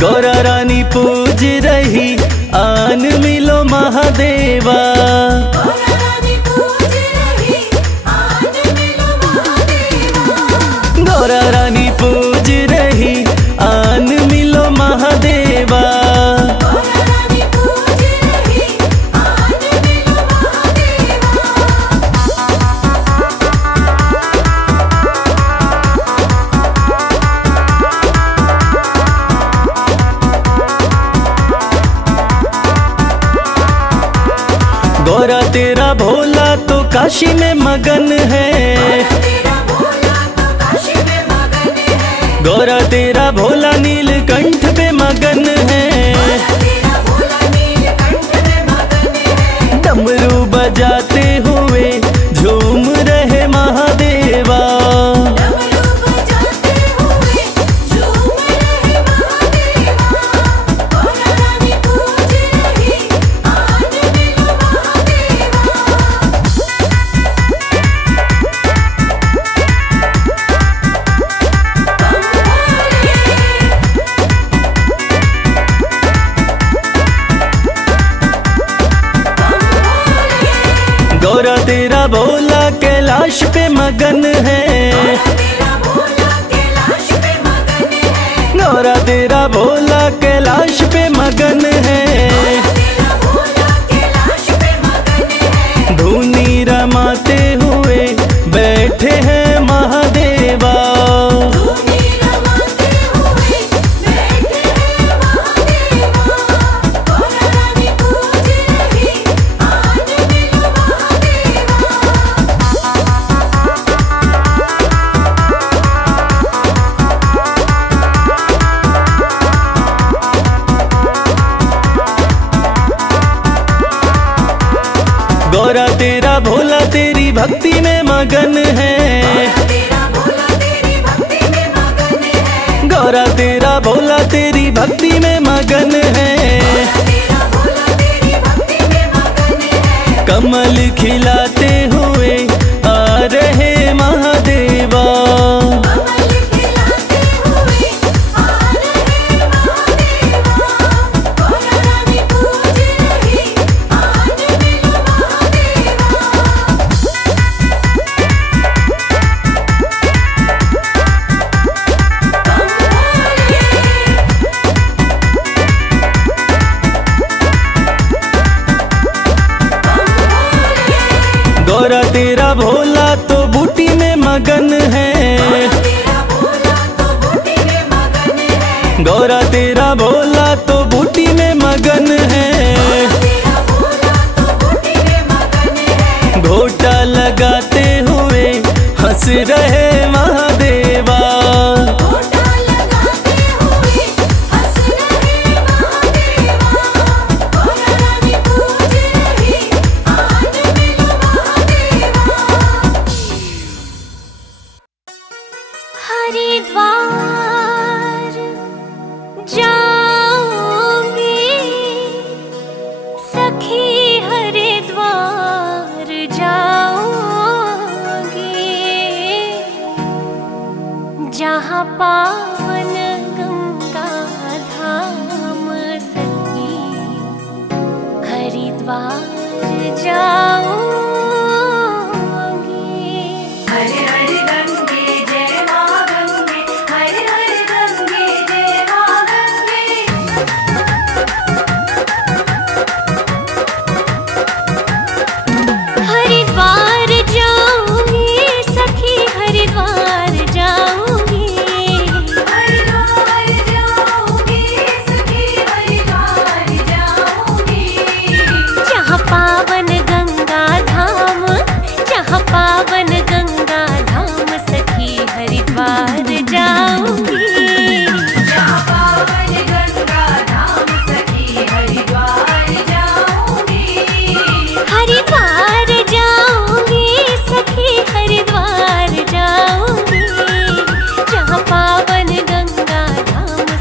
गौरा रानी पूज रही आन मिलो महादेवा। गौरा रानी पूज रही आन मिलो महादेवा। गौरा तेरा भोला तो काशी में मगन है। गौरा तेरा भोला नीलकंठ पे मगन है। डमरू बजाते हुए झूम रहे महादेवा। गौरा तेरा भोला कैलाश पे मगन है। गौरा तेरा भोला कैलाश पे मगन है। धुनी रमाते हुए बैठे हैं महादेवा। गौरा तेरा भोला तेरी भक्ति में मगन है। गौरा तेरा भोला तेरी भक्ति में मगन है। कमल खिलाते हुए आ रहे महादेवा। गौरा तेरा भोला तो बूटी में मगन है। गौरा तेरा भोला तो बूटी में मगन है। घोटा लगाते हुए हंस रहे महादेवा। हरिद्वार जाऊंगी सखी, हरिद्वार जाऊंगी, जहाँ पावन गंगा धाम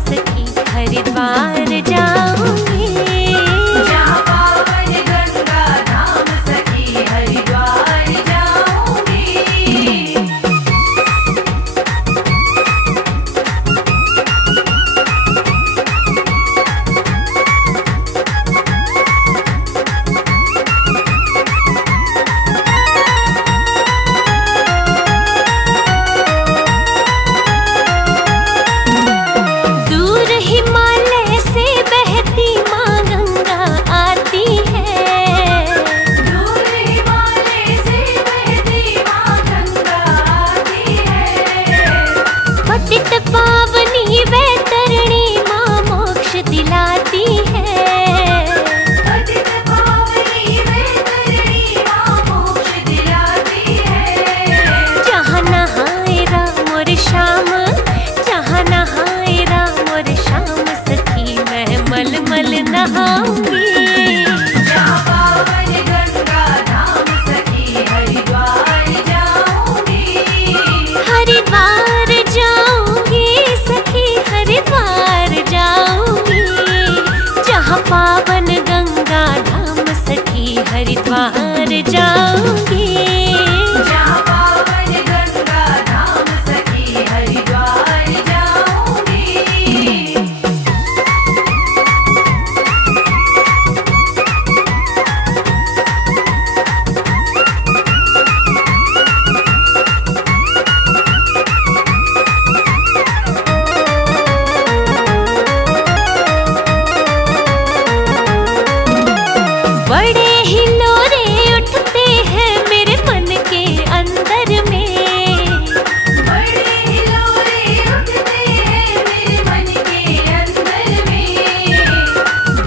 सखी, हरिद्वार जाऊंगी। नहाऊंगी। जहाँ पावन गंगा धाम सखी हरिद्वार जाऊंगी। हरिद्वार जाऊंगी सखी हरिद्वार जाऊंगी। जहाँ पावन गंगा धाम सखी हरिद्वार जाऊंगी। जहाँ पावन गंगा धाम सखी हरिद्वार जाऊंगी। बड़े हिलोरे उठते हैं मेरे मन के अंदर में। बड़े हिलोरे उठते हैं मेरे मन के अंदर में।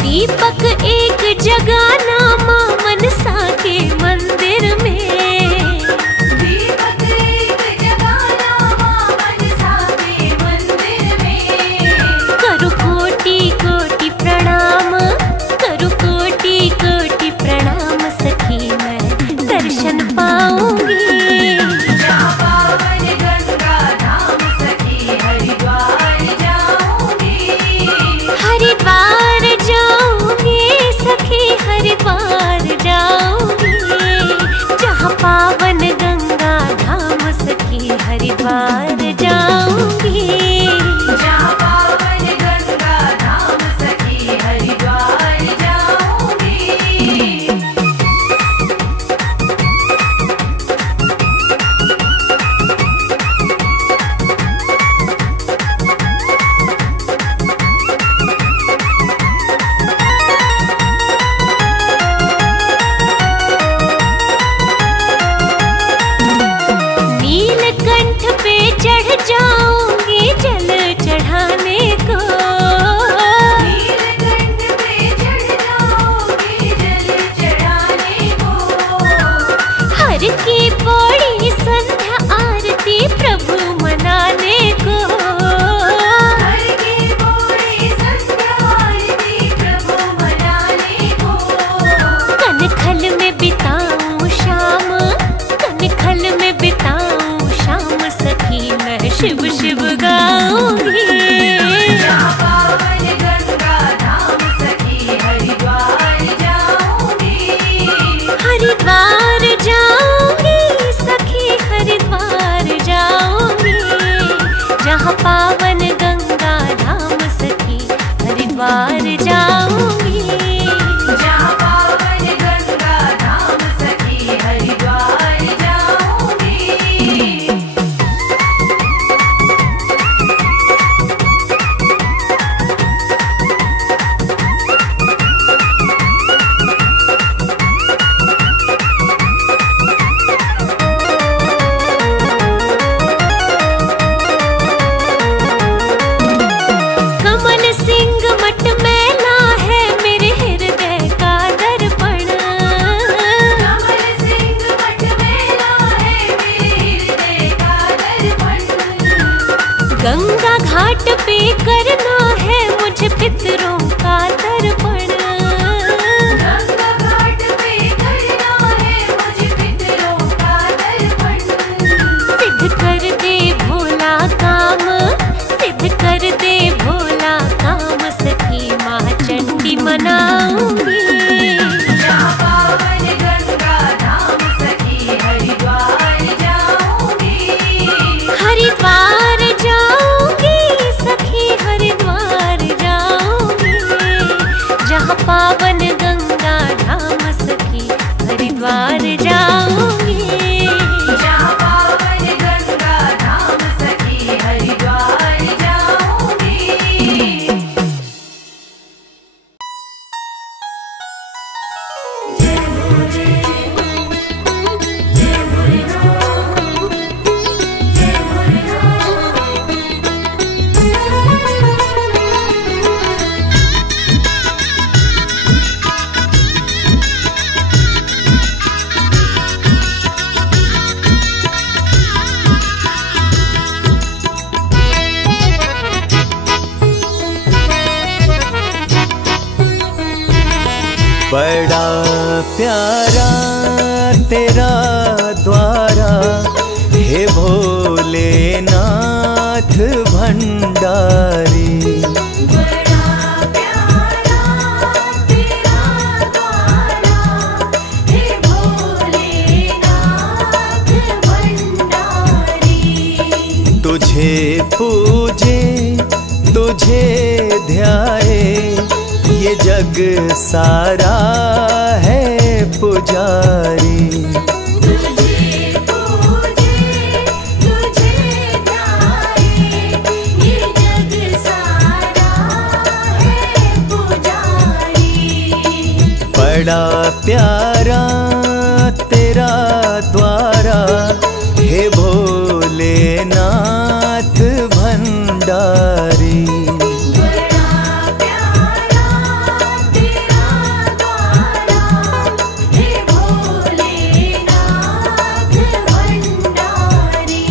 दीपक एक जगाना माँ मनसा के मंदिर में। दीपक एक जगाना माँ मनसा के मंदिर में। करू कोटि कोटि प्रणाम, करू कोटि कोटि प्रणाम सखी मैं दर्शन पाऊंगी। जहाँ पावन गंगा धाम सखी हरिद्वार जाऊंगी। हरिद्वार जाऊंगी सखी हरिद्वार जाऊंगी। जहाँ पावन गंगा धाम सखी हरिद्वार जाऊंगी। जहाँ पावन गंगा धाम सखी हरिद्वार जाऊंगी। नीलकंठ पे चढ़ जाऊंगी जल चढ़ाने को। नीलकंठ पे चढ़ जाओगे जल चढ़ाने को। हर की बड़ी संध्या आरती प्रभु मनाने को। हर की बोली संध्या आरती प्रभु मनाने को। कनखल में बिताऊं शाम, कनखल में बिताऊं शाम सखी मैं शिव शिव गाऊंगी। जहाँ पावन गंगा धाम सखी हरिद्वार जाऊंगी। हरिद्वार जाऊंगी सखी हरिद्वार जाऊंगी। जहाँ पावन गंगा धाम सखी हरिद्वार जाऊंगी। जहाँ पावन गंगा धाम सखी हरिद्वार जाऊंगी। कमल सिंह मठ मैला है मेरे हृदय का दर्पण। कमल सिंह मठ मेला है मेरे हृदय का दर्पण। गंगा घाट पे करना है मुझे पितरों का तर्पण। गंगा घाट पे करना है मुझे पितरों का तर्पण। सिद्ध कर दे भोला काम, सिद्ध कर दे भोला काम सखी माँ चंडी मनाऊंगी। जहाँ पावन गंगा धाम सखी हरिद्वार जाऊंगी। हरिद्वार जाऊंगी सखी हरिद्वार जाऊंगी। जहाँ पावन गंगा धाम सखी हरिद्वार जाऊंगी। जहाँ पावन गंगा धाम सखी हरिद्वार जाऊंगी। बड़ा प्यारा तेरा द्वारा हे भोलेनाथ भंडारी। बड़ा प्यारा तेरा द्वारा हे भोलेनाथ भंडारी। तुझे पूजे तुझे ध्याए ये जग सारा है पुजारी। तुझे पूजे तुझे ध्याए ये जग सारा है पुजारी। बड़ा प्यारा तेरा द्वारा हे भोलेनाथ भंडारी। बड़ा प्यारा तेरा द्वारा हे भोलेनाथ भंडारी।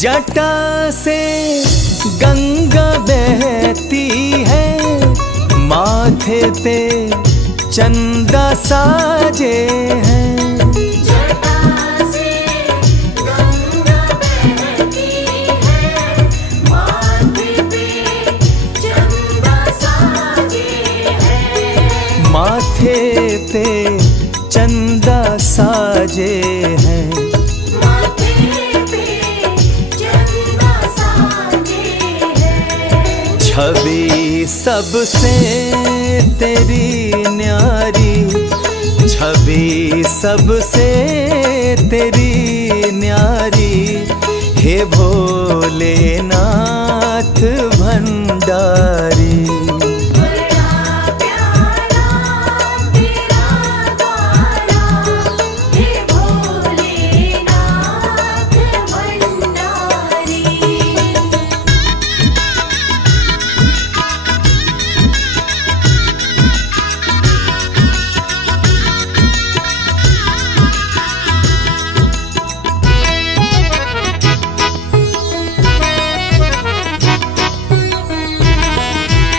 जटा से गंगा बहती है, माथे पे चंदा साजे हैं। जटा से गंगा बहती है, माथे पे चंदा साजे हैं। माथे पे चंदा साजे हैं। माथे पे चंदा साजे हैं। छवि सबसे तेरी न्यारी, छवि सबसे तेरी न्यारी, हे भोलेनाथ भंडारी। बड़ा प्यारा तेरा द्वारा हे भोलेनाथ भंडारी।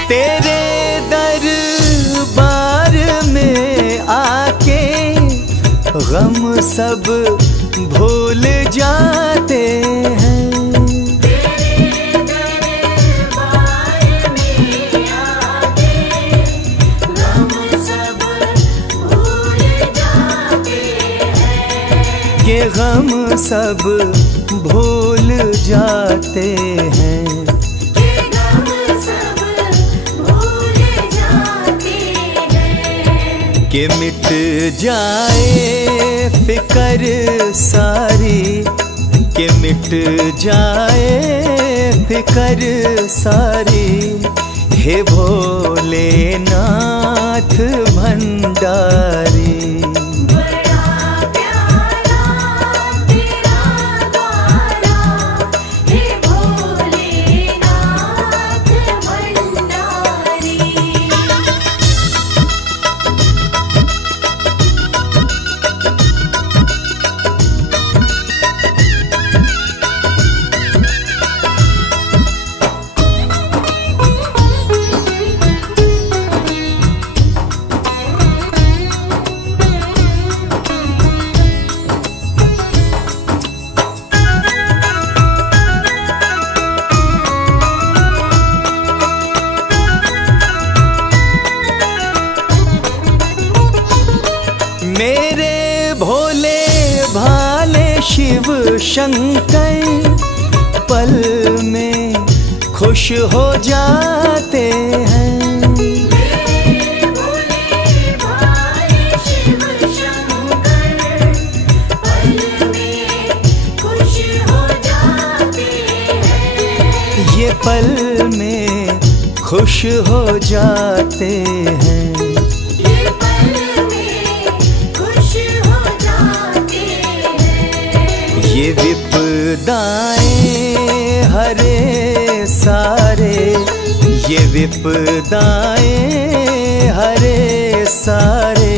तेरे दरबार में आके गम सब भूल जाते हैं। तेरे दरबार में आके गम सब भूल जाते हैं। के गम सब भूल जाते हैं। के गम सब भूल जाते हैं। कि मिट जाए फिकर सारी, कि मिट जाए फिकर सारी, हे भोलेनाथ भंडारी। बड़ा प्यारा तेरा द्वारा हे भोलेनाथ भंडारी। मेरे भोले भाले शिव शंकर पल में खुश हो जाते हैं। मेरे भोले भाले शिव शंकर पल में खुश हो जाते हैं। ये पल में खुश हो जाते हैं। ये पल में खुश हो जाते हैं। ये विपदाएं हरे सारे, ये विपदाएं हरे सारे,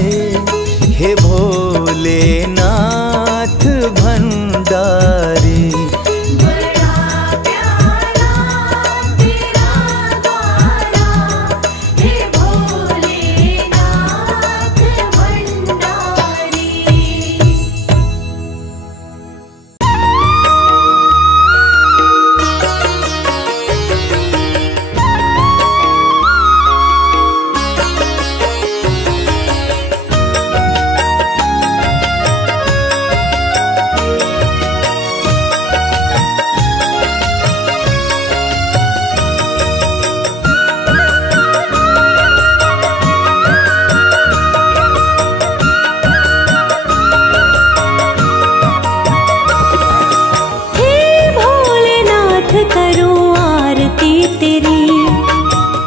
हे भोलेनाथ भंडारी। बड़ा प्यारा तेरा गाना, हे भोलेनाथ भंडारी। करूं आरती तेरी,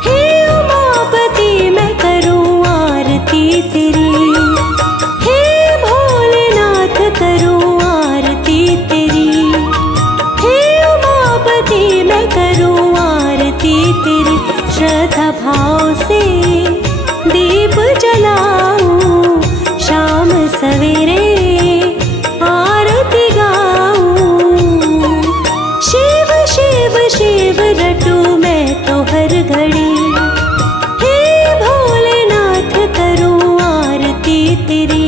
हे उमापति मैं करूं आरती तेरी, हे भोलेनाथ करूं आरती तेरी, हे उमापति मैं करूं आरती तेरी। श्रद्धा भाव से दीप जलाऊं, शाम सवेरे आरती गाऊं। शिव शिव शिव रटूं मैं तो हर घड़ी, हे भोलेनाथ करूं आरती तेरी।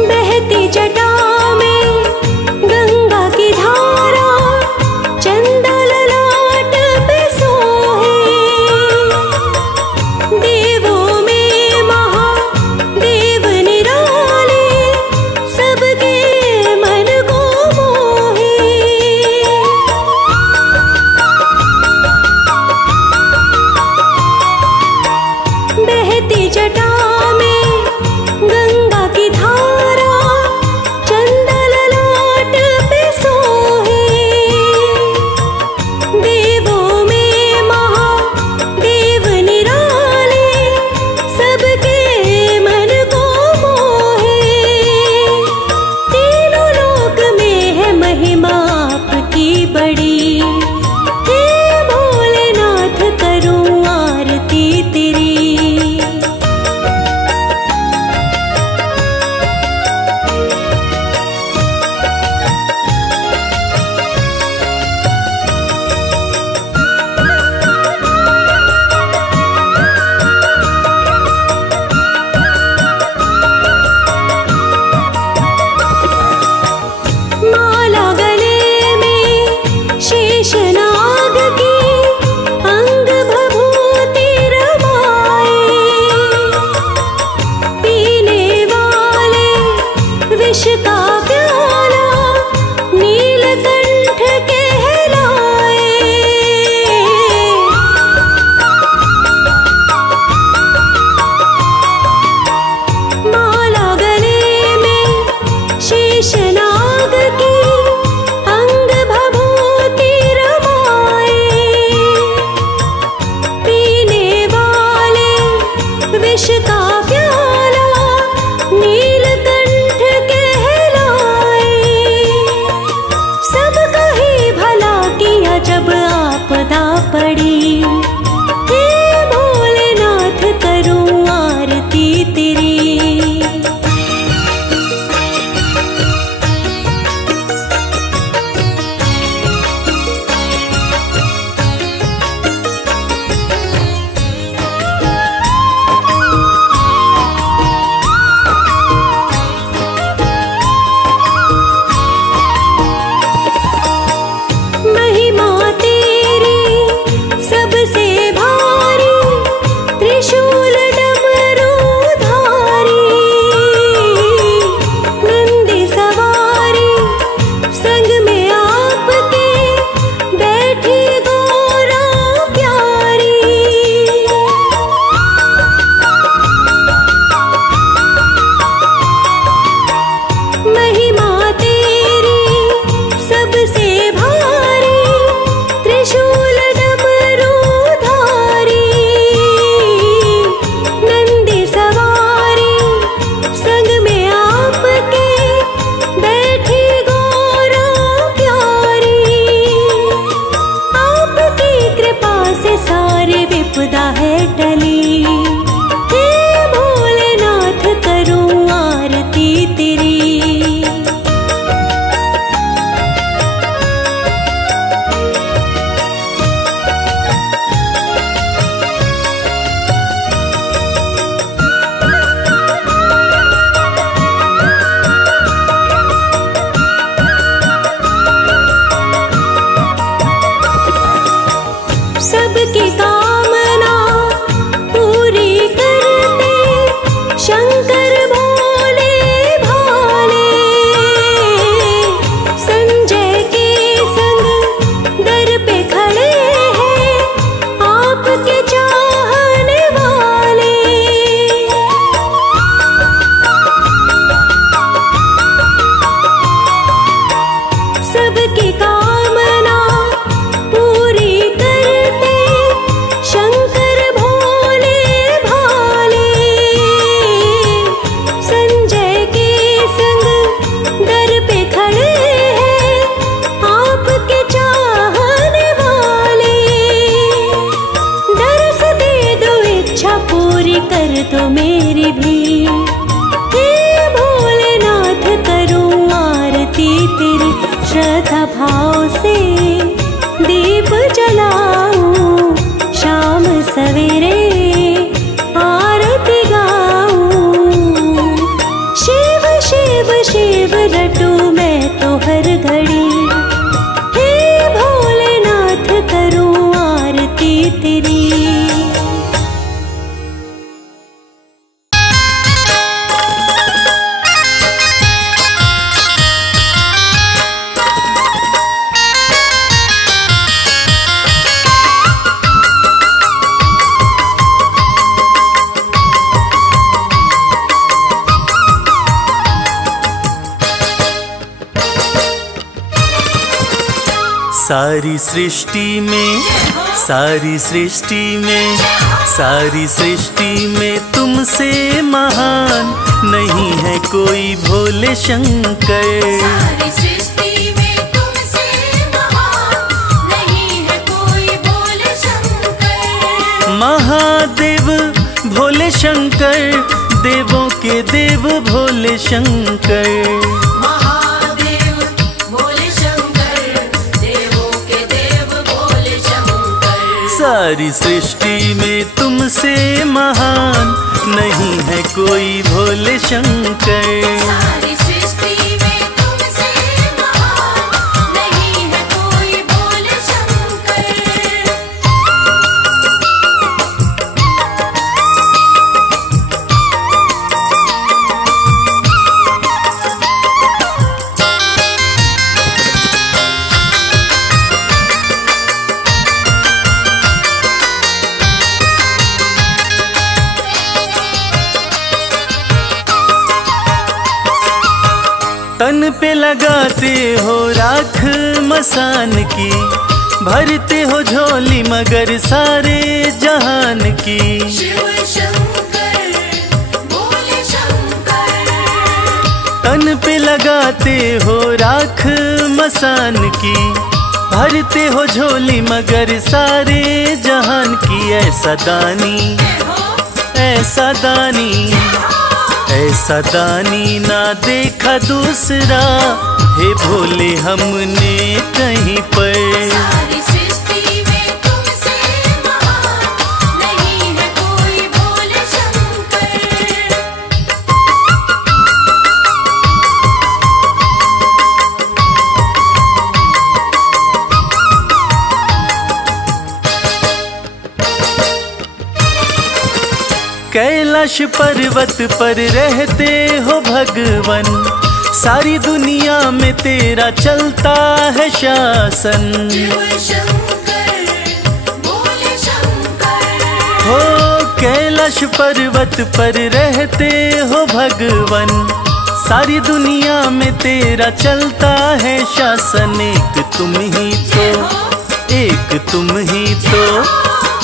बहती जटा में गंगा की धारा, चंदा ललाट पे सोहे। देवों में महादेव निराले, सबके मन को मोहे। बहती जटा में गंगा की धारा, चंदा ललाट पे सोहे। देवों में महादेव निराले, सबके मन को मोहे। तीनों लोक में है महिमा आपकी बड़ी, हे भोलेनाथ करूं आरती तेरी। माला गले में शेषनाग की, अंग भभूति रमाए। पीने वाले विष का प्याला, नीलकंठ कहलाए। माला गले में शेषनाग की, अंग भभूति रमाए। पीने वाले विष का प्याला, नीलकंठ कहलाए। श्रद्धा भाव से दीप जलाऊं, शाम सवेरे आरती गाऊं। शिव शिव शिव रटूं मैं तो हर घड़ी, हे भोलेनाथ करूं आरती तेरी। सारी सृष्टि में, सारी सृष्टि में, सारी सृष्टि में तुमसे महान नहीं है कोई भोले शंकर। सारी सृष्टि में तुमसे महान नहीं है कोई भोले शंकर। महादेव भोले शंकर, देवों के देव भोले शंकर। सारी सृष्टि में तुमसे महान नहीं है कोई भोले शंकर। सारी सृष्टि में तुमसे महान नहीं है कोई भोले शंकर। तन पे लगाते हो राख मसान की, भरते हो झोली मगर सारे जहान की। शिव शंकर भोले शंकर। तन पे लगाते हो राख मसान की, भरते हो झोली मगर सारे जहान की। ऐसा दानी, ऐसा दानी, ऐसा दानी ना देखा दूसरा, हे भोले हमने कहीं पर। सारी सृष्टि में तुमसे महान नहीं है कोई भोले शंकर। कैलाश पर्वत पर रहते हो भगवन, सारी दुनिया में तेरा चलता है शासन। शिव शंकर भोले शंकर। हो कैलाश पर्वत पर रहते हो भगवन, सारी दुनिया में तेरा चलता है शासन। एक तुम ही तो, एक तुम ही तो,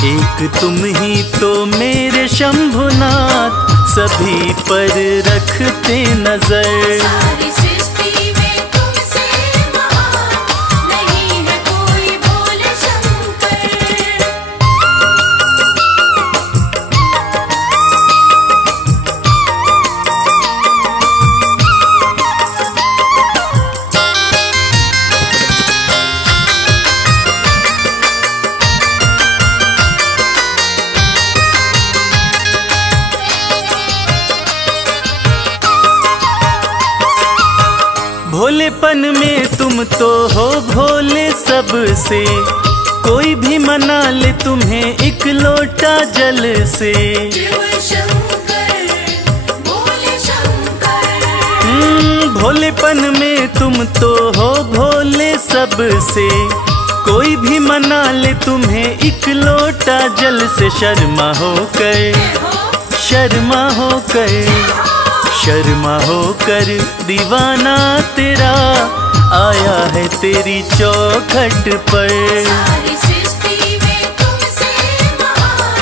एक तुम ही तो मेरे शंभुनाथ, सभी पर रखते नजर। सारी सृष्टि में तुमसे महान नहीं है कोई भोले शंकर। भोलेपन में तुम तो हो भोले सबसे, कोई भी मना ले तुम्हें एक लोटा जल से। शिव शंकर भोले शंकर। भोलेपन में तुम तो हो भोले सबसे, कोई भी मना ले तुम्हें एक लोटा जल से। शर्मा होकर, शर्मा होकर, शर्मा होकर दीवाना तेरा आया है तेरी चौखट पर। सारी सृष्टि में तुमसे महान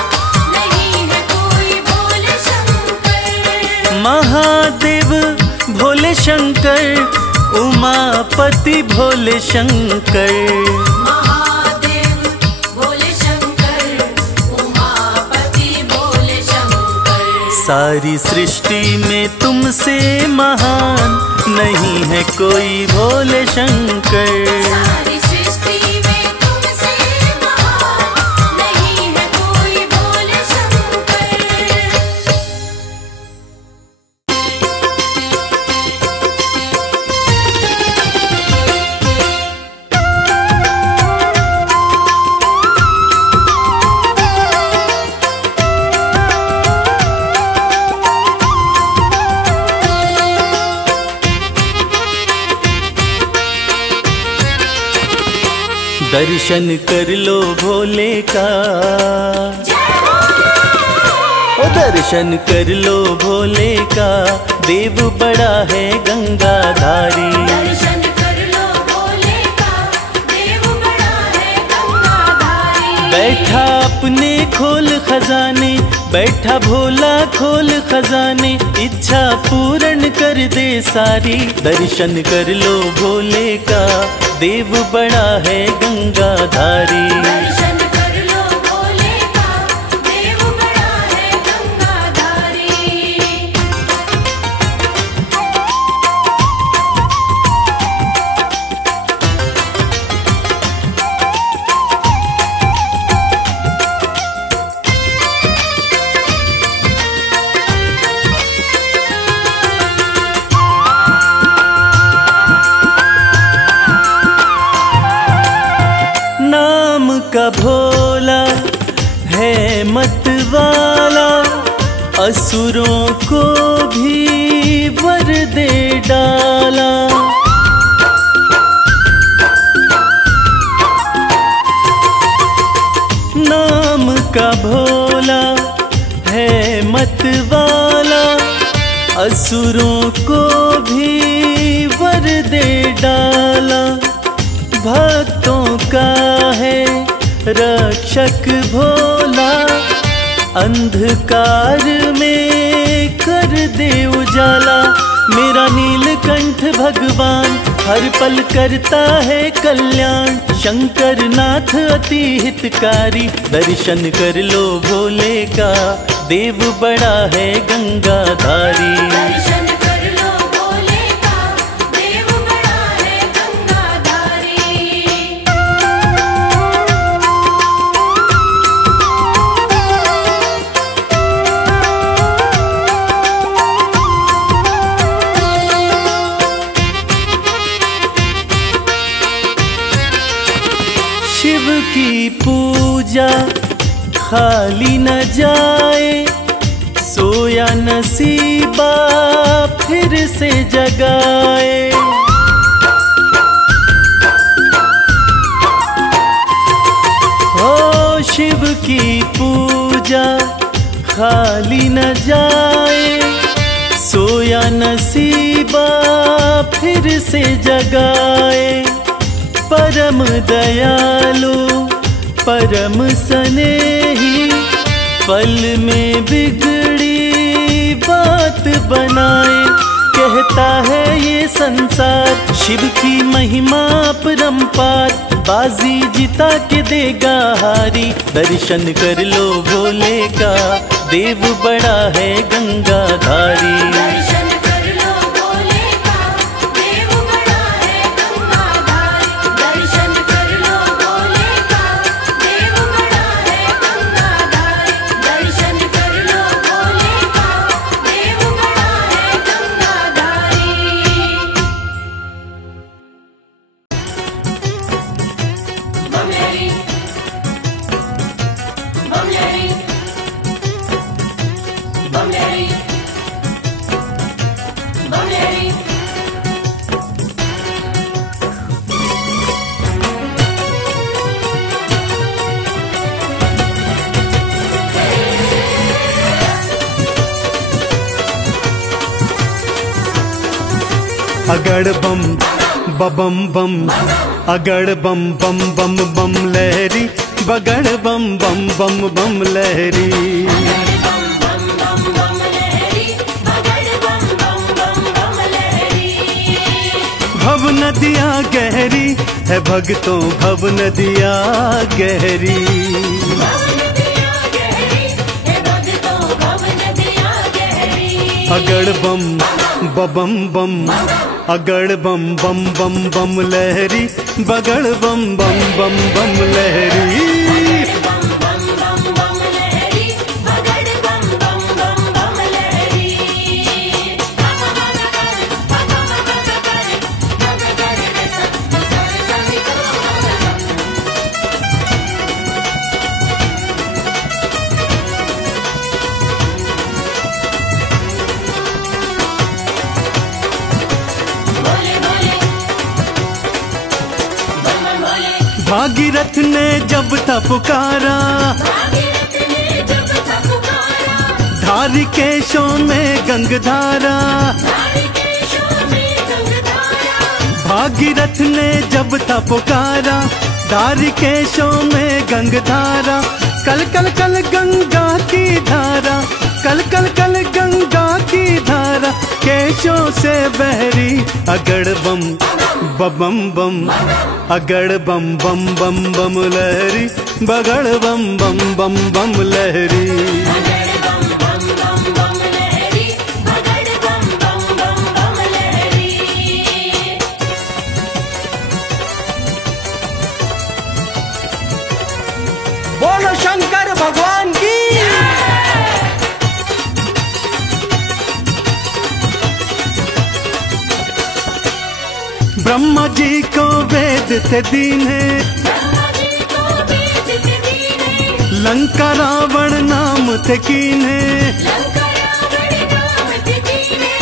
नहीं है कोई भोले शंकर। महादेव भोले शंकर, उमापति भोले शंकर। महादेव भोले शंकर, उमापति भोले शंकर। सारी सृष्टि में तुमसे महान नहीं है कोई भोले शंकर। सारी सृष्टि में तुमसे महान, नहीं है कोई भोले शंकर। दर्शन कर लो भोले का, ओ दर्शन कर लो भोले का, देव बड़ा है गंगाधारी। दर्शन कर लो भोले का, देव बड़ा है गंगाधारी। बैठा अपने खोल खजाने, बैठा भोला खोल खजाने, इच्छा पूर्ण कर दे सारी। दर्शन कर लो भोले का, देव बड़ा है गंगाधारी। दर्शन कर लो भोले का, देव बड़ा है गंगाधारी। नाम का भोला है मत वाला, असुरों को भी वर दे डाला। नाम का भोला है मत वाला, असुरों को भी वर दे डाला। भक्तों का है रक्षक भोला, अंधकार में कर दे उजाला। मेरा नीलकंठ भगवान हर पल करता है कल्याण, शंकर नाथ अति हितकारी। दर्शन कर लो भोले का, देव बड़ा है गंगाधारी। दर्शन कर लो भोले का, देव बड़ा है गंगाधारी। शिव की पूजा खाली न जाए, सोया नसीबा फिर से जगाए। हो शिव की पूजा खाली न जाए, सोया नसीबा फिर से जगाए। परम दयालु परम स्नेही, पल में बिगड़ी बात बनाए। कहता है ये संसार शिव की महिमा परम्पार, बाजी जिता के देगा हारी। दर्शन कर लो भोले का, देव बड़ा है गंगाधारी। दर्शन कर लो भोले का, देव बड़ा है गंगाधारी। दर्शन कर लो भोले का, देव बड़ा है गंगाधारी। दर्शन कर लो भोले का, देव बड़ा है गंगाधारी। बमलेरी बमलेरी बमलेरी बमलेरी। अगड़ बम बम बम, अगड़ बम बम बम बम लहरी, बगड़ बम बम बम बम लहरी। बम बम बम बम लहरी, बगड़ बम बम बम बम लहरी। भव नदियाँ गहरी है भगतों, भव नदियाँ गहरी। भव नदियाँ गहरी है भगतों, भव नदियाँ गहरी। अगड़ बम बम बम, अगड़ बम बम बम बम लहरी, बगड़ बम बम बम बम लहरी। बम बम बम बम लहरी, बगड़ बम बम बम बम लहरी। बोले बोले बम बम बोले। भागीरथ ने जब था पुकारा, भागीरथ ने जब था पुकारा, धारी केशों में गंगधारा। धारी केशों में गंगधारा। भागीरथ ने जब था पुकारा, धारी केशों में गंगधारा। कल कल कल गंगा की धारा, कल कल कल गंगा की धारा, केशों से बहरी। अगड़ बम बम बम, अगड़ बम बम बम बम लहरी, बगड़ बम बम बम बम लहरी। बगड़ बम बम बम बम लहरी, बगड़ बम बम बम बम लहरी। बोलो शंकर भगवान की। ब्रह्मा जी को वेद थे दीने, ब्रह्मा जी को वेद थे दीने, लंका रावण नाम थे कीने। लंका रावण नाम थे दीने।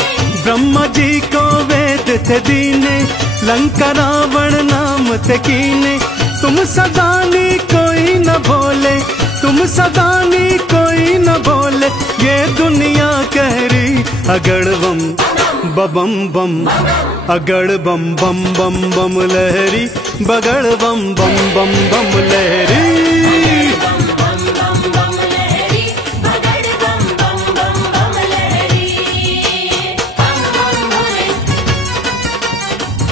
ब्रह्मा जी को वेद थे दीने, लंका रावण नाम थे कीने। तुम सदानी कोई न भोले, तुम सदानी कोई न भोले, ये दुनिया कह रही। अगड़ बम बम बम, अगड़ बम बम बम बम लहरी, बगड़ बम बम बम बम लहरी। बम बम बम बम लहरी, बगड़ बम बम बम बम लहरी। बम बम भोले,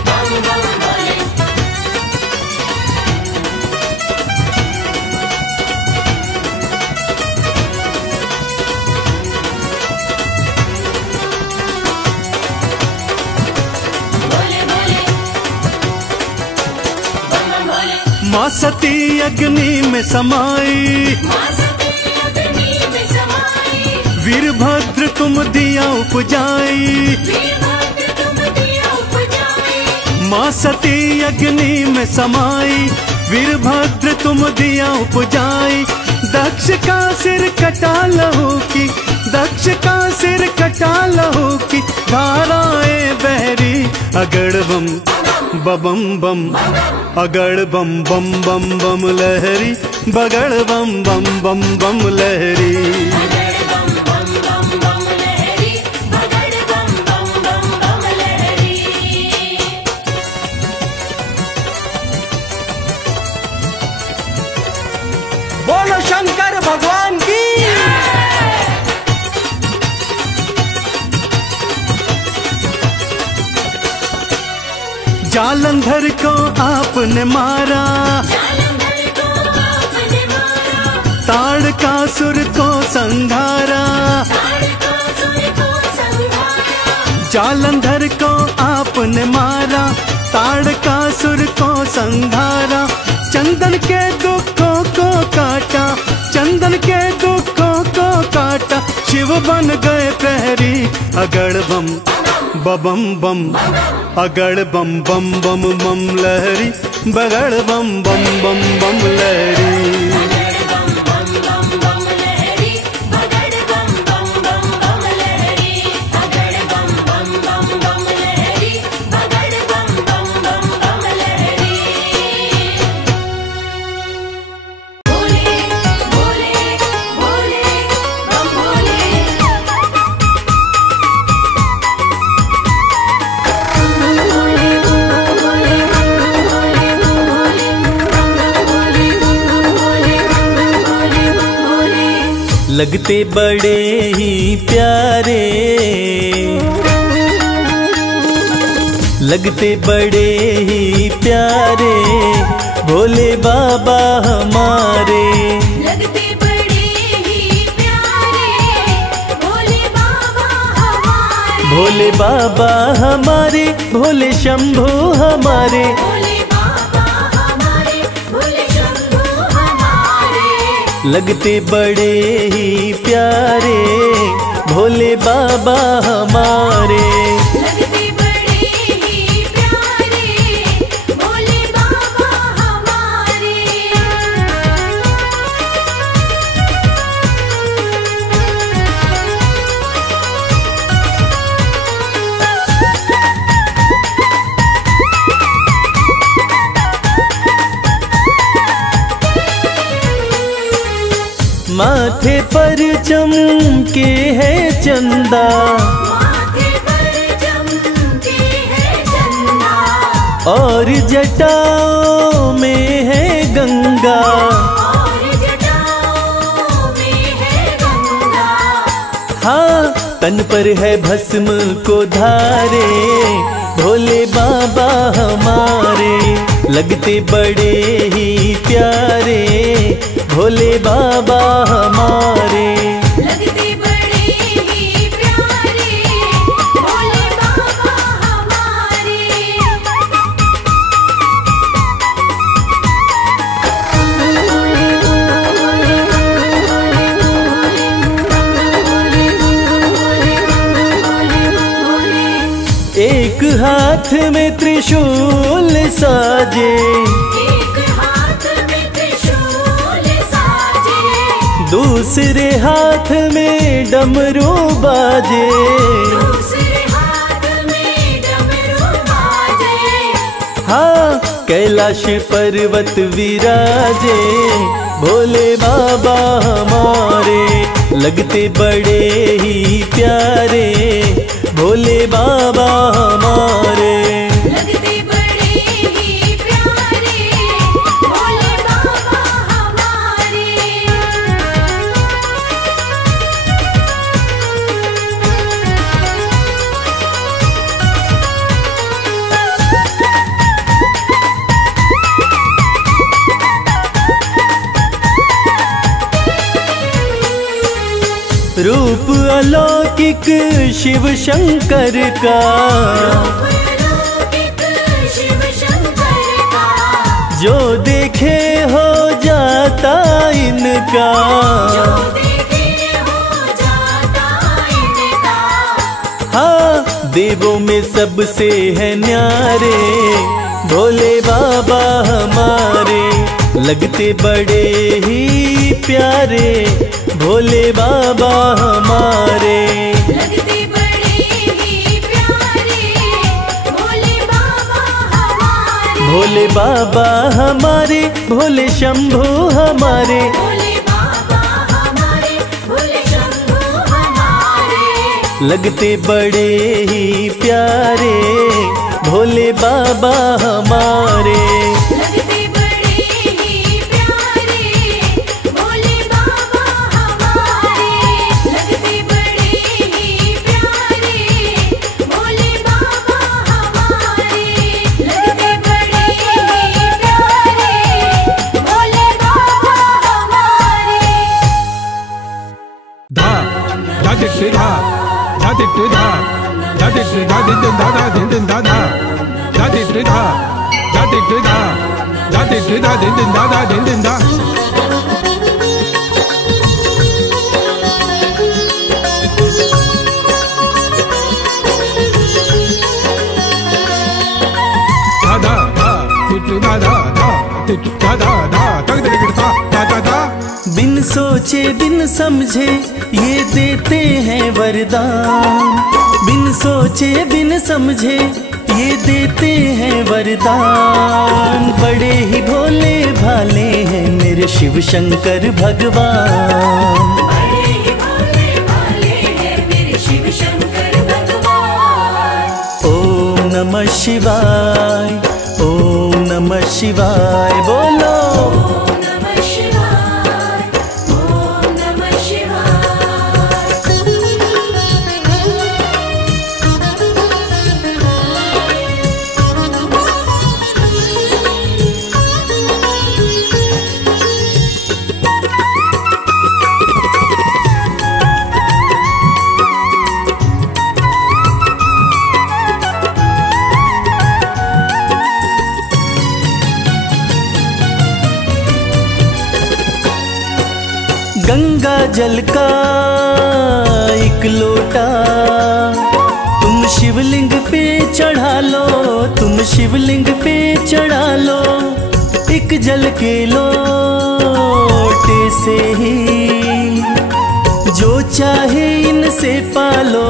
बम बम भोले। बोले बोले बम बम बोले। माँ सती अग्नि में समाई, माँ सती अग्नि में समाई, वीरभद्र तुम दिया उपजाई। वीरभद्र तुम दिया उपजाई। माँ सती अग्नि में समाई, वीरभद्र तुम दिया उपजाई। दक्ष का सिर कटा लहू की, दक्ष का सिर कटा लहू की, धाराएं बहरी। अगड़ बम बम बम, अगड़ बम बम बम बम लहरी, बगड़ बम बम बम बम लहरी। बगड़ बम बम बम बम लहरी, बगड़ बम बम बम बम लहरी। बोलो शंकर भगवान की। जालंधर को आपने मारा, जालंधर को आपने मारा, ताड़कासुर को संघारा। ताड़कासुर को संहारा। जालंधर को आपने मारा, ताड़कासुर को संघारा। चंदन के दुखों को काटा, चंदन के दुखों को काटा, शिव बन गए प्रहरी। अगड़ बम बम बम, अगड़ बम बम बम बम लहरी, बगड़ बम बम बम बम लहरी। बगड़ बम बम बम बम लहरी, बगड़ बम बम बम बम लहरी। बगड़ बम बम बम बम लहरी, बगड़ बम बम बम बम लहरी। बोले बोले बोले बम बोले। लगते बड़े ही प्यारे, लगते बड़े ही प्यारे, भोले बाबा हमारे। लगते बड़े ही प्यारे, भोले बाबा हमारे। भोले बाबा हमारे, भोले शंभू हमारे, भोले बाबा हमारे, भोले शंभू हमारे। लगते बड़े ही प्यारे भोले बाबा हमारे। लगते बड़े ही प्यारे भोले बाबा हमारे। माथे पर चमके है चंदा, माथे पर चमके है चंदा, और जटाओं में है गंगा। और जटाओं में है गंगा। हाँ, तन पर है भस्म को धारे भोले बाबा हमारे। लगते बड़े ही प्यारे भोले बाबा हमारे। लगते बड़े ही प्यारे भोले बाबा हमारे। एक हाथ में त्रिशूल साजे, एक हाथ में त्रिशूल साजे, दूसरे हाथ में डमरू बाजे। दूसरे हाथ में डमरू बाजे। हाँ, कैलाश पर्वत विराजे भोले बाबा हमारे। लगते बड़े ही प्यारे भोले बाबा हमारे। लगते बड़े ही प्यारे भोले बाबा हमारे। रूप अलौकिक शिव शंकर का, अलौकिक शिव शंकर का, जो देखे हो जाता इनका। जो देखे हो जाता इनका। हाँ, देवों में सबसे है न्यारे भोले बाबा हमारे। लगते बड़े ही प्यारे भोले बाबा हमारे। लगते बड़े ही प्यारे भोले बाबा हमारे। भोले बाबा हमारे, भोले शंभू हमारे, भोले बाबा हमारे, भोले शंभू हमारे। लगते बड़े ही प्यारे भोले बाबा हमारे। लगते बड़े ही प्यारे भोले बाबा हमारे। लगते बड़े ही प्यारे भोले बाबा हमारे। लगते बड़े ही प्यारे भोले बाबा हमारे। धा धा दिट धा धा दिट धा धा दिट धा दिन दिन धा धा दिन दिन धा धा धा दिट धा धा दिट धा धा दिट धा दिन दिन धा धा दिन दिन धा। धा धा धा दिट धा धा धा दिट धा धा धा तक दिट धा धा धा धा। बिन सोचे बिन समझे ये देते हैं वरदान। बिन सोचे बिन समझे ये देते हैं वरदान। बड़े ही भोले भाले हैं मेरे शिव शंकर भगवान। बड़े ही भोले भाले हैं मेरे शिव शंकर भगवान। ओम नमः शिवाय, ओम नमः शिवाय बोलो। ओम नमः शिवाय, ओम नमः शिवाय। जल का एक लोटा तुम शिवलिंग पे चढ़ा लो, तुम शिवलिंग पे चढ़ा लो। एक जल के लोटे से ही जो चाहे इनसे पालो,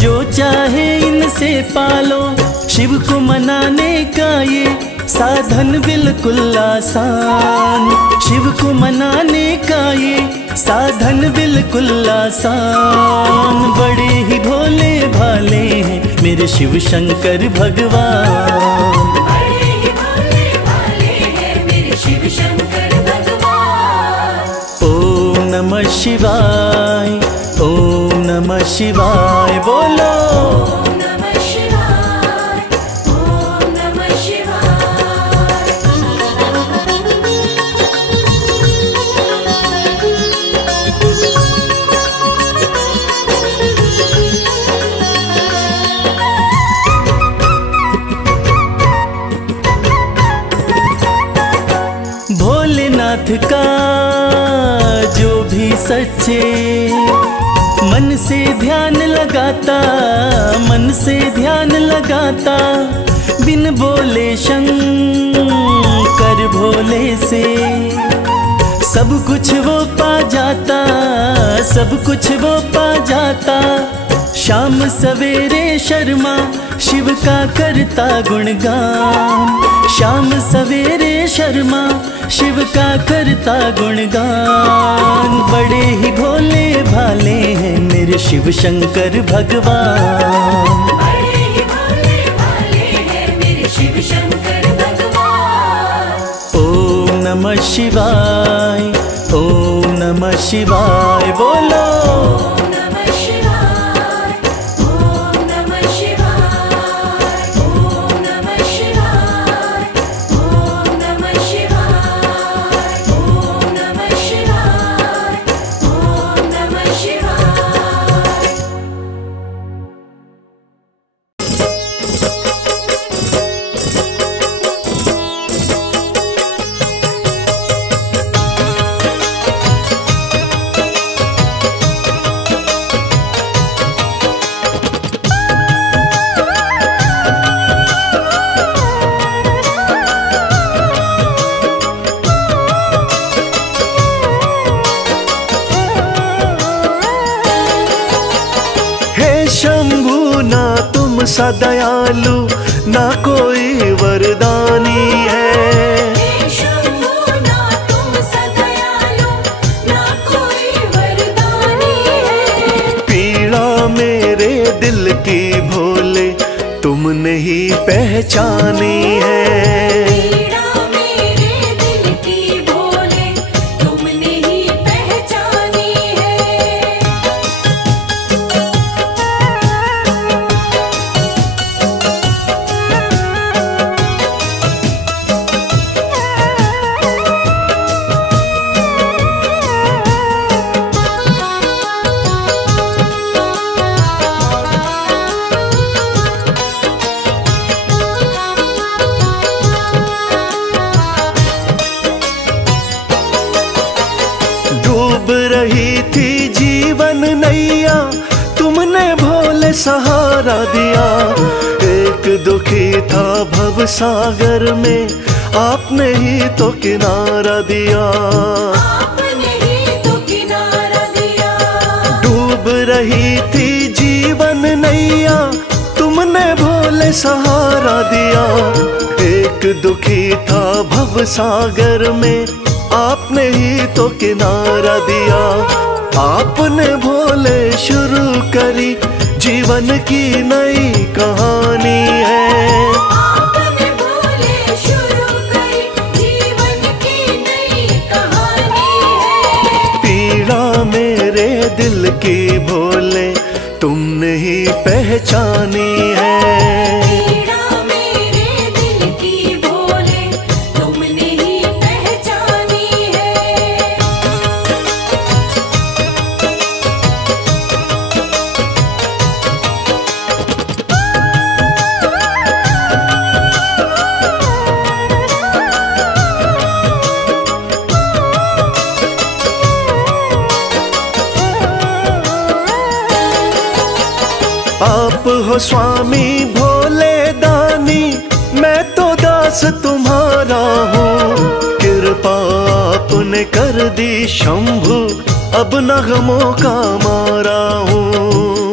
जो चाहे इनसे पालो। शिव को मनाने का ये साधन बिल्कुल आसान, शिव को मनाने का ये साधन बिल्कुल आसान। बड़े ही भोले भाले हैं मेरे शिव शंकर भगवान, बड़े ही भोले भाले हैं मेरे शिव शंकर भगवान। ओम नमः शिवाय, ओम नमः शिवाय बोलो। ओम नमः शिवाय, ओम नमः शिवाय। भोलेनाथ का जो भी सच्चे मन से ध्यान लगाता, मन से ध्यान लगाता, बिन बोले शंकर भोले से सब कुछ वो पा जाता, सब कुछ वो पा जाता। शाम सवेरे शर्मा शिव का करता गुणगान, शाम सवेरे शर्मा शिव का करता गुणगान। बड़े ही भोले भाले हैं मेरे शिव शंकर भगवान, बड़े ही भोले भाले हैं मेरे शिव शंकर भगवान। ओम नमः शिवाय, ओम नमः शिवाय बोलो। ओम नमः शिवाय, ओम नमः शिवाय, ओम नमः शिवाय, ओम नमः शिवाय, ओम नमः शिवाय, ओम नमः शिवाय। शंभु ना तुम सा दयालु ना कोई वरदानी है। हे शंभु ना तुम सा दयालु ना कोई वरदानी है। पीड़ा मेरे दिल की भोले तुमने ही पहचानी है। पीड़ा मेरे दिल की भोले तुमने ही पहचानी है। डूब रही थी जीवन नैया तुमने भोले सहारा दिया। एक दुखी था भव सागर में आपने ही तो किनारा दिया। आपने ही तो किनारा दिया। डूब रही थी जीवन नैया तुमने भोले सहारा दिया। एक दुखी था भव सागर में आपने ही तो किनारा दिया। आपने भोले शुरू करी जीवन की नई कहानी है। आपने भोले शुरू करी जीवन की नई कहानी है। पीड़ा मेरे दिल की भोले तुमने ही पहचानी है। पीड़ा मेरे दिल की भोले तुमने ही पहचानी है। स्वामी भोले दानी, मैं तो दास तुम्हारा हूँ। कृपा आपने कर दी शंभु, अब नगमों का मारा हूँ।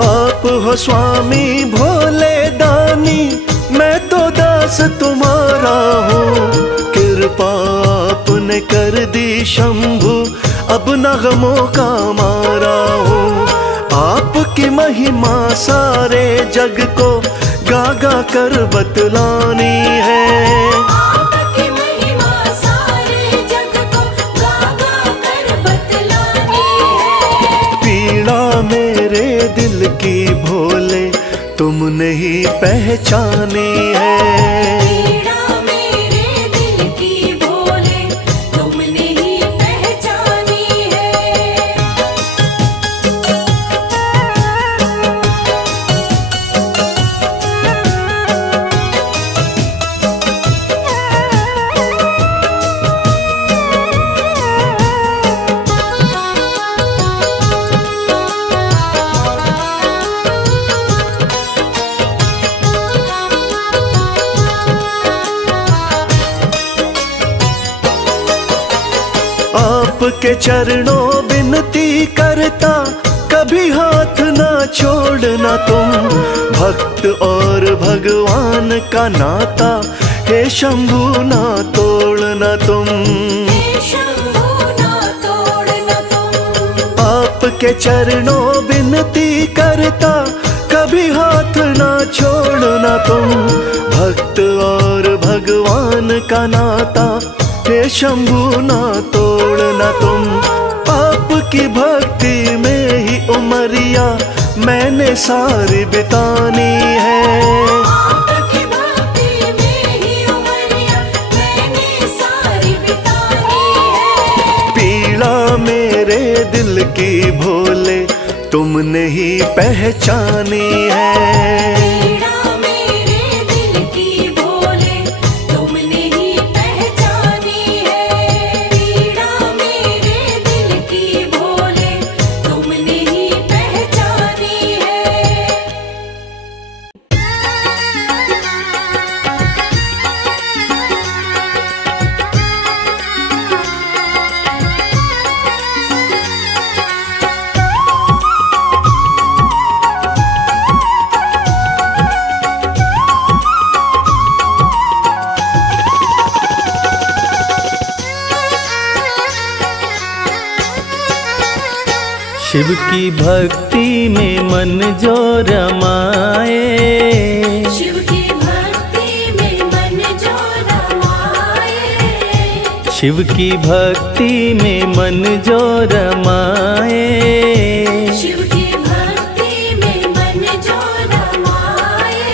आप हो स्वामी भोले दानी, मैं तो दास तुम्हारा हूँ। कृपा आपने कर दी शंभु, अब नगमों का मारा हूँ। आपकी महिमा सारे जग को गा गा कर बतलानी है। आपकी महिमा सारे जग को गा गा कर बतलानी है। पीड़ा मेरे दिल की भोले तुमने ही पहचानी है। पीड़ा मेरे दिल की भोले तुमने ही पहचानी है। आपके चरणों विनती करता, कभी हाथ ना छोड़ना तुम। भक्त और भगवान का नाता, हे शंभु ना तोड़ना तुम। हे शंभु ना तोड़ना तुम। आपके चरणों विनती करता, कभी हाथ ना छोड़ना तुम। भक्त और भगवान का नाता, हे शंभु ना तोड़ना तुम। आपकी भक्ति में ही उमरिया मैंने सारी बितानी है। आपकी भक्ति में ही उमरिया मैंने सारी बितानी है। पीड़ा मेरे दिल की भोले तुमने ही पहचानी है। पीड़ा मेरे दिल की भोले तुमने ही पहचानी है। पीड़ा मेरे दिल की भोले तुमने ही पहचानी है। शिव की भक्ति में मन जो रमाए, शिव की भक्ति में मन जो रमाए। शिव की भक्ति में मन जो रमाए। शिव की भक्ति में मन जो रमाए।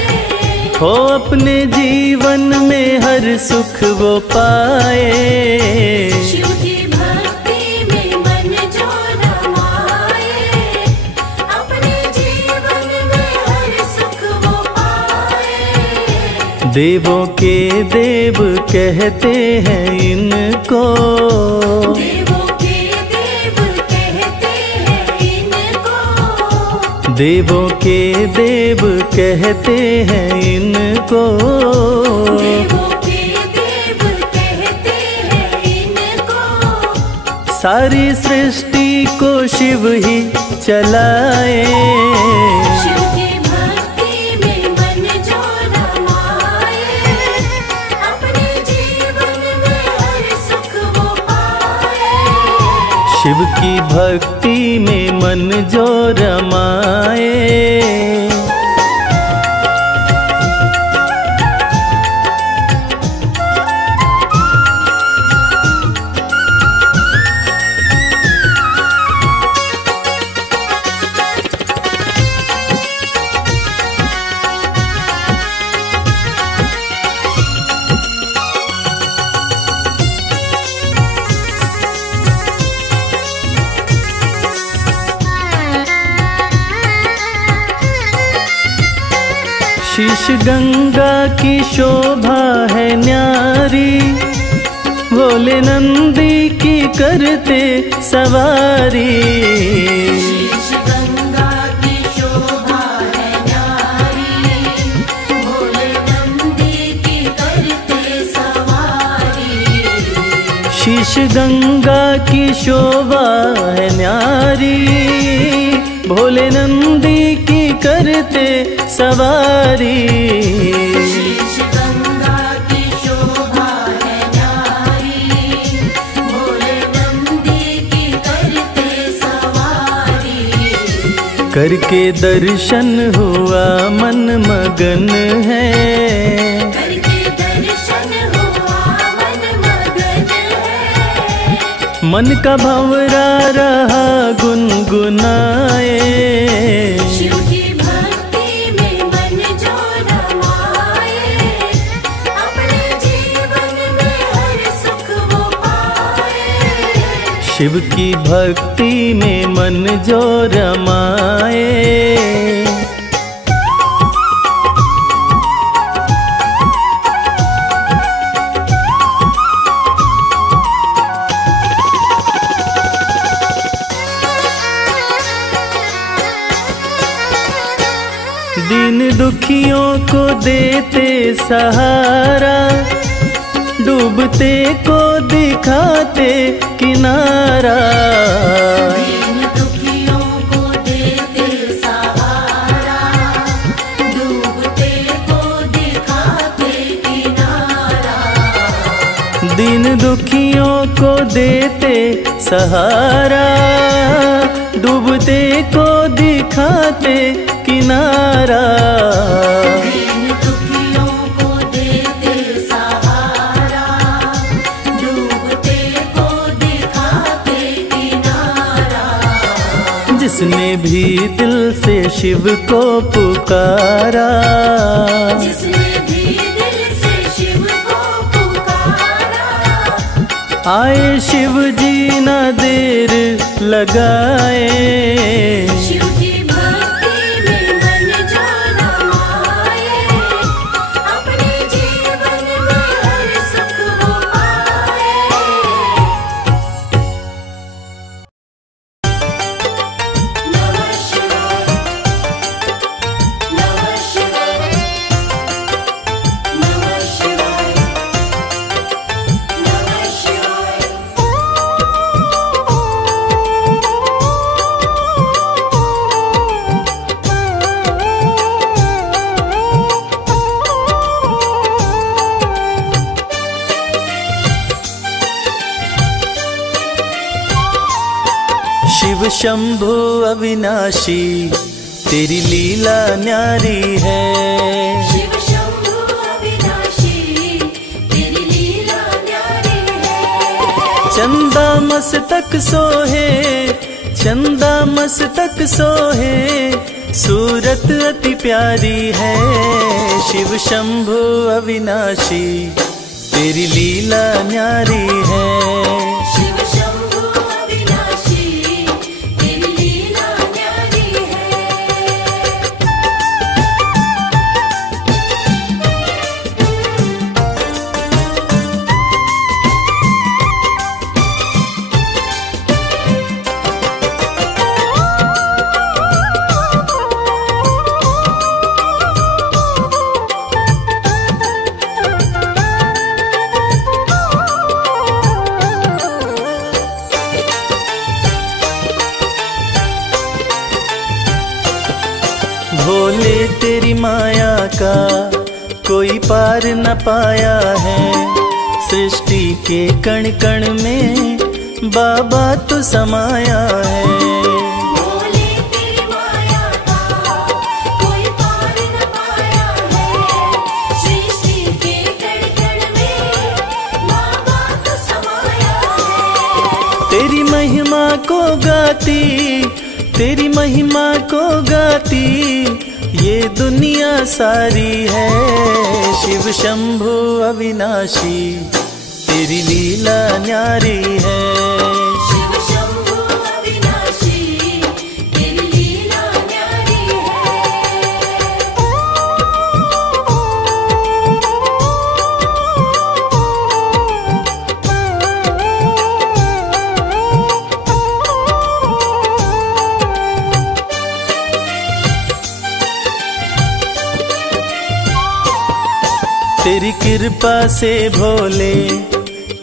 हो अपने जीवन में हर सुख वो पाए। शिव की भक्ति में मन जो रमाए। अपने जीवन में हर सुख वो पाए। देवों के देव कहते हैं इनको, देवों के देव कहते हैं इनको। देवों के देव कहते हैं इनको। देवों के देव कहते हैं इनको। सारी सृष्टि को शिव ही चलाए। शिव की भक्ति में मन जो रमाए। अपने जीवन में हर सुख वो पाए। शिव की भक्ति में मन जो रमाए। शीश गंगा की शोभा है न्यारी, भोले नंदी की करते सवारी। शीश शीश गंगा की शोभा है न्यारी, भोले नंदी की करते सवारी। शीश गंगा की शोभा है न्यारी, भोले नंदी की करते सवारी। करके दर्शन हुआ मन मगन है, करके दर्शन हुआ मन मगन है। मन का भंवरा रहा गुनगुनाए। शिव की भक्ति में मन जो रमाए, अपने जीवन में हर सुख वो पाए। शिव की भक्ति में मन जो रमाए। दीन दुखियों को देते सहारा, डूबते को दिखाते किनारा। दीन दुखियों को देते सहारा, डूबते को दिखाते किनारा। दीन दुखियों को देते सहारा, डूबते को दिखाते किनारा। दीन दुखियों को देते सहारा, डूबते को दिखाते किनारा। जिसने भी दिल से शिव को पुकारा, जिसने भी दिल से शिव को पुकारा। आए शिव जी ना देर लगाए। शिव की भक्ति में मन जो रमाए, अपने जीवन में हर सुख वो पाए। नमः शिवाय, नमः शिवाय, नमः शिवाय, नमः शिवाय। शिव शंभु अविनाशी तेरी लीला न्यारी है। शिव शंभु अविनाशी तेरी लीला न्यारी है। चंदा मस्तक सोहे, चंदा मस्तक सोहे, सूरत अति प्यारी है। शिव शंभु अविनाशी तेरी लीला न्यारी है। शिव शंभु अविनाशी तेरी लीला न्यारी है। भोले तेरी माया का कोई पार न पाया है। सृष्टि के कण कण में बाबा तू समाया है। भोले तेरी माया का कोई पार न पाया है। सृष्टि के कण कण में बाबा तू समाया है। तेरी महिमा को गाती, तेरी महिमा को गाती ये दुनिया सारी है। शिव शंभु अविनाशी तेरी लीला न्यारी है। शिव शंभु अविनाशी तेरी लीला न्यारी तेरी कृपा से भोले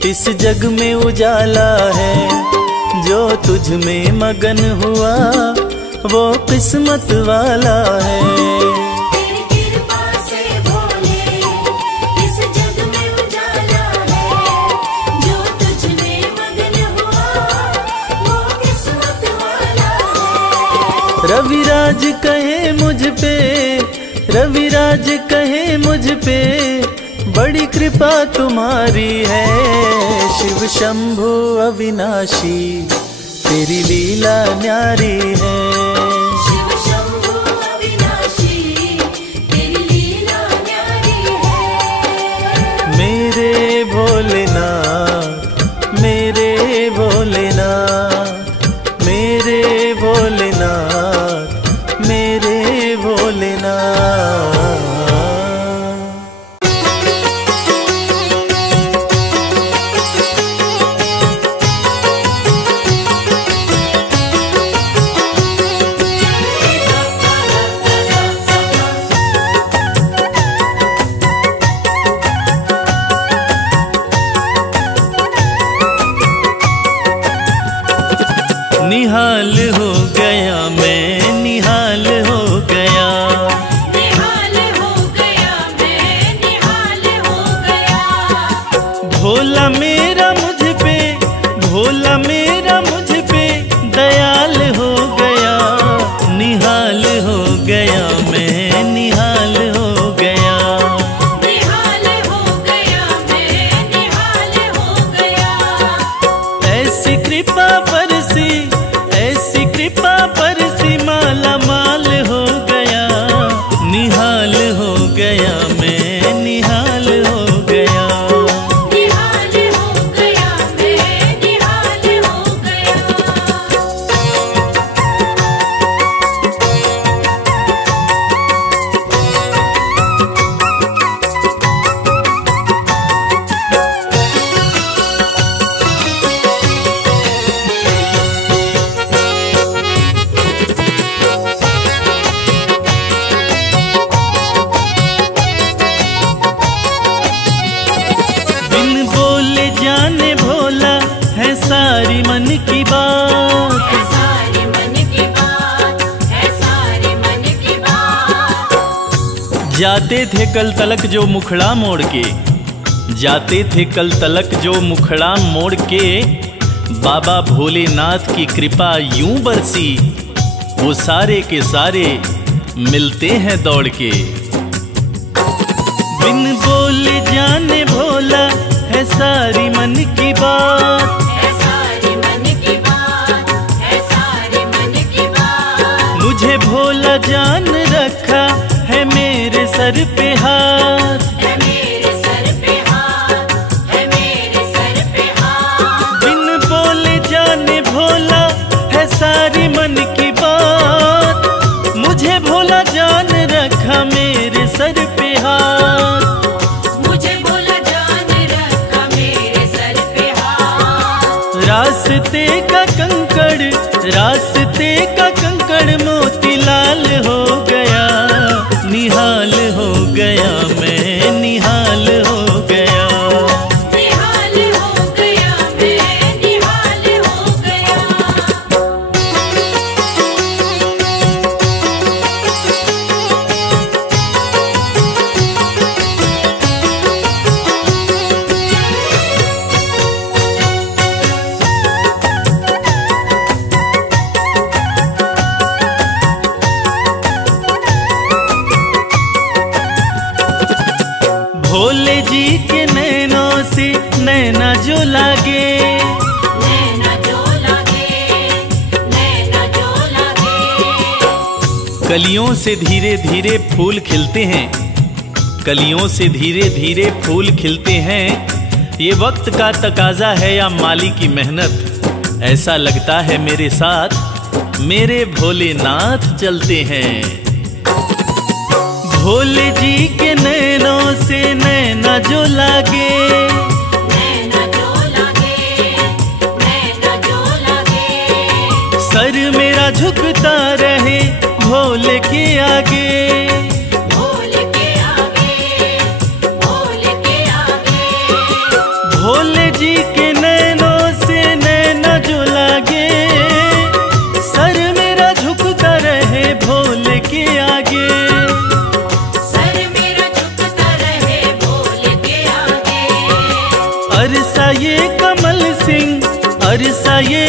इस जग में उजाला है, जो तुझ में मगन हुआ वो किस्मत वाला है। तेरी कृपा से भोले इस जग में उजाला है, जो तुझ में मगन हुआ वो किस्मत वाला है। रविराज कहे मुझ पे, रविराज कहे मुझ पे, बड़ी कृपा तुम्हारी है। शिव शंभु अविनाशी तेरी लीला न्यारी है। शिव शंभु अविनाशी तेरी लीला न्यारी है। मेरे भोलेनाथ, मेरे भोलेनाथ, मेरे भोलेनाथ, मेरे भोलेनाथ। निहाल हो गया मैं, निहाल हो गया, निहाल हो गया मैं, निहाल हो गया। भोला मेरा मुझ पे, भोला मेरा मुझ पे दयाल हो गया। निहाल हो गया मैं, निहाल हो गया, निहाल हो गया मैं, निहाल हो गया। ऐसी कृपा बरसी, ऐसी कृपा बरसी, माला माल हो गया। निहाल हो गया मैं, निहाल हो गया। निहाल हो गया मैं, निहाल हो गया। बिन बोले जाने भोला है सारी मन की बात। है सारी मन की बात, है सारी मन की बात। जाते थे कल तलक जो मुखड़ा मोड़ के, जाते थे कल तलक जो मुखड़ा मोड़ के, बाबा भोलेनाथ की कृपा यूं बरसी, वो सारे के सारे मिलते हैं दौड़ के। बिन बोले जाने भोला है सारी मन की बात। है सारी मन की बात, है सारी मन की बात। मुझे भोला जान रखा है मेरे सर पे हाथ। है मेरे सर पे हाथ, है मेरे सर पे हाथ। बिन बोले जाने भोला है सारी मन की बात। मुझे भोला जान रखा मेरे सर पे हाथ। मुझे भोला जान रखा मेरे सर पे हाथ। रास्ते का कंकड़, रास्ते का कंकड़ मोतीलाल हो गया। निहाल हो गया मैं, निहाल हो गया। निहाल हो गया मैं, निहाल हो गया। भोले जी के नैनों से नैना जो लागे, नैना जो लागे, नैना जो लागे। कलियों से धीरे धीरे फूल खिलते हैं, कलियों से धीरे धीरे फूल खिलते हैं। ये वक्त का तकाजा है या माली की मेहनत, ऐसा लगता है मेरे साथ मेरे भोलेनाथ चलते हैं। भोले जी के नैनों से नैना जो लागे, नैना जो लागे, नैना जो लागे। सर मेरा झुकता रहे भोले के आगे। भोले के आगे, भोले के आगे। भोले जी ये